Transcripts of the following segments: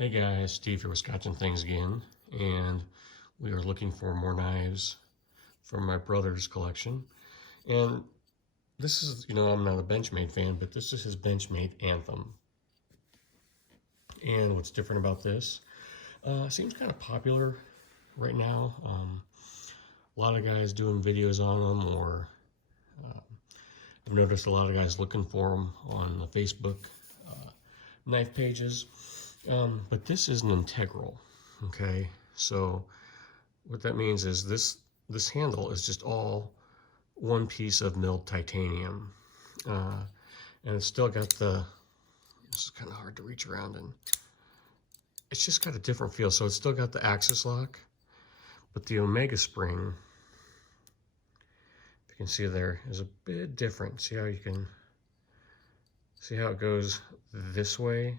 Hey guys, Steve here with Scotch and Things again, and we are looking for more knives from my brother's collection. And this is, I'm not a Benchmade fan, but this is his Benchmade Anthem. And what's different about this, seems kind of popular right now. A lot of guys doing videos on them, or I've noticed a lot of guys looking for them on the Facebook knife pages. But this is an integral, okay? So what that means is this handle is just all one piece of milled titanium. And it's still got this is kind of hard to reach around, and it's just got a different feel. So it's still got the axis lock, but the Omega spring, if you can see there, is a bit different. See how you can see how it goes this way?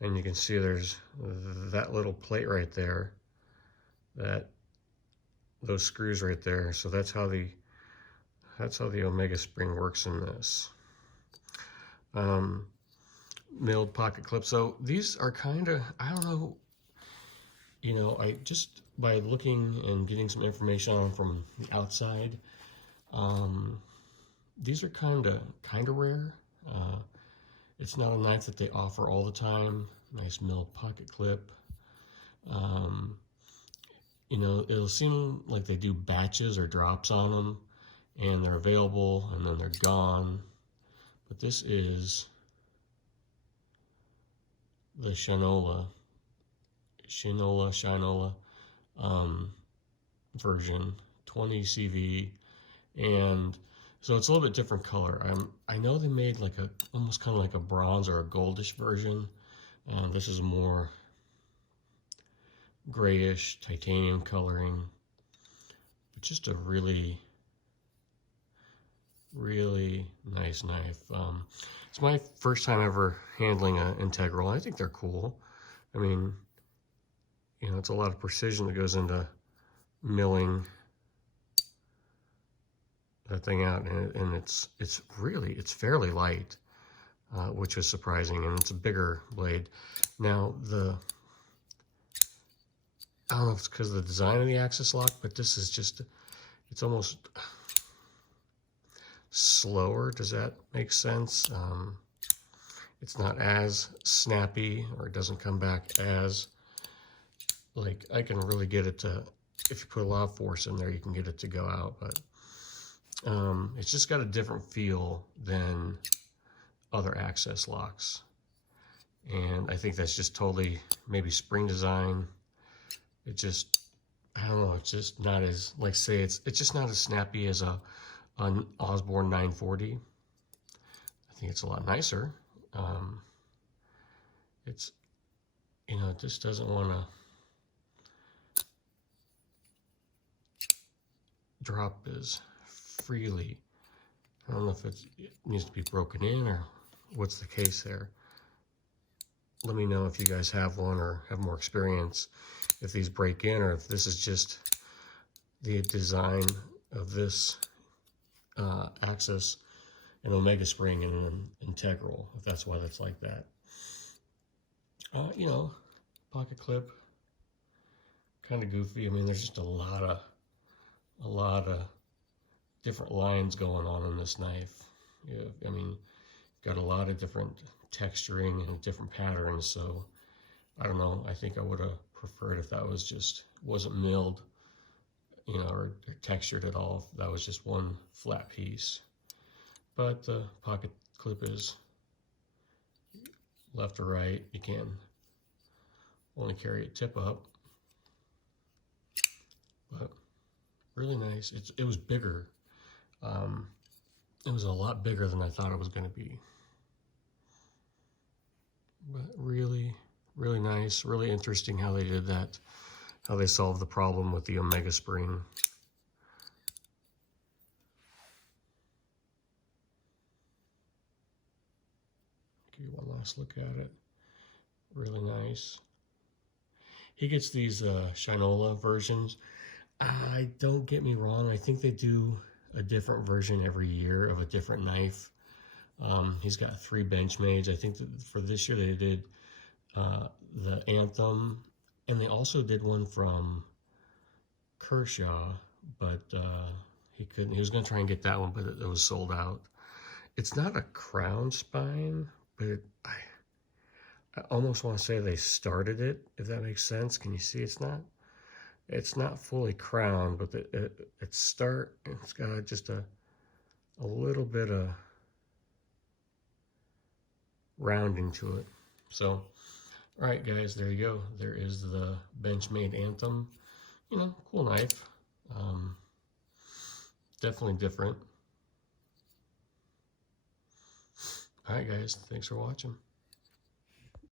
And you can see there's that little plate right there, those screws right there. So that's how the Omega spring works in this. Milled pocket clip. So these are kind of, I don't know, I just by looking and getting some information on them from the outside, these are kind of rare. It's not a knife that they offer all the time. Nice milled pocket clip. It'll seem like they do batches or drops on them, and they're available and then they're gone. But this is the Shinola version, 20 CV, and so it's a little bit different color. I know they made like almost kind of like a bronze or a goldish version, and this is more grayish titanium coloring, but just a really, really nice knife. It's my first time ever handling an integral. I think they're cool. I mean, it's a lot of precision that goes into milling that thing out, and it's fairly light, which is surprising, and it's a bigger blade. Now I don't know if it's because of the design of the axis lock, but this is just, it's almost slower. Does that make sense? It's not as snappy, or it doesn't come back as, like, I can really get it to, if you put a lot of force in there, you can get it to go out, but it's just got a different feel than other access locks. And I think that's just totally maybe spring design. It just, I don't know, it's just not as, like, say, it's just not as snappy as an Osborne 940. I think it's a lot nicer. It just doesn't want to drop as freely. I don't know if it needs to be broken in or what's the case there. Let me know if you guys have one or have more experience, if these break in, or if this is just the design of this axis and Omega spring and an integral, if that's why that's like that. Pocket clip, kind of goofy. I mean, there's just a lot of different lines going on in this knife. Got a lot of different texturing and different patterns. So I don't know. I think I would have preferred if that wasn't milled, or textured at all. If that was just one flat piece. But the pocket clip is left or right. You can only carry it tip up. But really nice. It was bigger. It was a lot bigger than I thought it was going to be. But really, really nice. Really interesting how they did that. How they solved the problem with the Omega spring. Give you one last look at it. Really nice. He gets these Shinola versions. Don't get me wrong. I think they do a different version every year of a different knife. He's got 3 Benchmades. I think that for this year they did the Anthem, and they also did one from Kershaw, but he couldn't. He was going to try and get that one, but it was sold out. It's not a crown spine, but I almost want to say they started it, if that makes sense. Can you see it's not fully crowned, but it's got just a little bit of rounding to it. So, all right, guys, there you go. There is the Benchmade Anthem. You know, cool knife. Definitely different. All right, guys, thanks for watching.